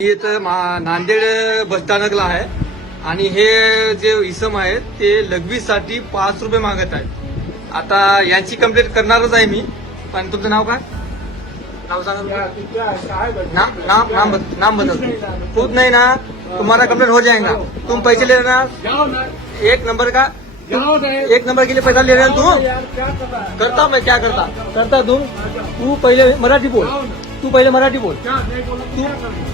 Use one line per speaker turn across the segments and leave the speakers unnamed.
इथं नांदेड बसस्थानकला आहे. आणि हे जे इसम आहेत ते लघवीसाठी पाच रुपये मागत आहेत. आता यांची कंप्लेंट करणारच आहे मी. पण तुमचं नाव काय? नाव सांगा नाम नाम नाम बदल. खूप नाही ना? तुम्हाला कंप्लेंट हो जाएगा तुम पैसे ले ना? एक नंबर का? एक नंबर के लिए पैसा ले रहे तू? करता मैं क्या करता? करता तू? तू पहिले मराठी बोल. तू पहिले मराठी बोल. तू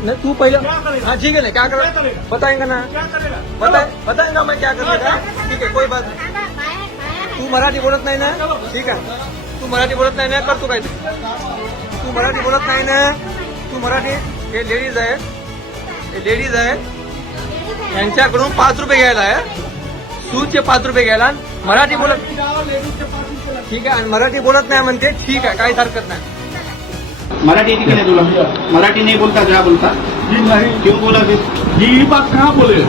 न, तू पहिले हाँ ठीक है ना क्या कर बताएंगे ना. बताए बताएंगा मैं क्या करने का ठीक है कोई बात नहीं. तू मराठी बोलत नाही ना? ठीक आहे. तू मराठी बोलत नाही ना? कर तू काय तू मराठी बोलत नाही ना? तू मराठी हे लेडीज आहे. हे लेडीज आहे. यांच्याकडून पाच रुपये घ्यायला आहे. सूचे पाच रुपये घ्यायला. मराठी बोलत ठीक आहे आणि मराठी बोलत नाही म्हणते ठीक आहे काहीच हरकत नाही.
मराठी येते की नाही तुला? मराठी नाही बोलता क्या बोलता. क्यों बोला फिर
ये बात कहाँ बोले?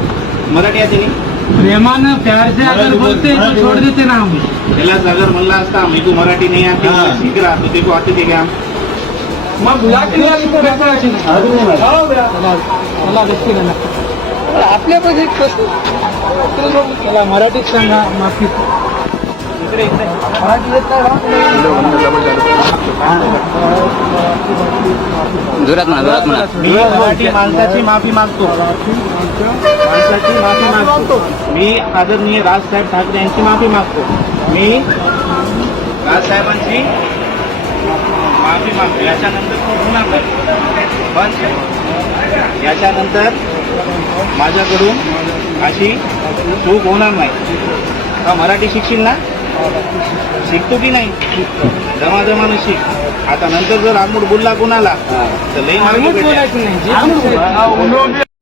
मराठी आते नाही
प्रेमानं प्यार से अगर बोलते हैं तो छोड़ देते ना हम
त्यालाच अगर म्हणला असता मी तू मराठी नाही आते
हाँ.
सीख रहा तो देखो आते थे क्या
मग बुला के लिया किती रेकॉर्डाची मला व्यक्ती ना. आपल्या पण त्याला मराठीत सांगा माफी. मराठी येत
जोरात म्हणा जोरात म्हणा.
मी मराठी माणसाची माफी मागतो. माणसाची माफी मागतो. मी आदरणीय राजसाहेब ठाकरे यांची माफी मागतो. मी राजसाहेबांची माफी मागतो. याच्यानंतर तो होणार नाही? पण याच्यानंतर माझ्याकडून अशी चूक होणार नाही. मराठी शिकशील ना? शिकतो की नाही? जमाजमानं शिक. आता नंतर जर आगमूड बोलला कोणाला तर लई मागे
बोलायचं नाही. जे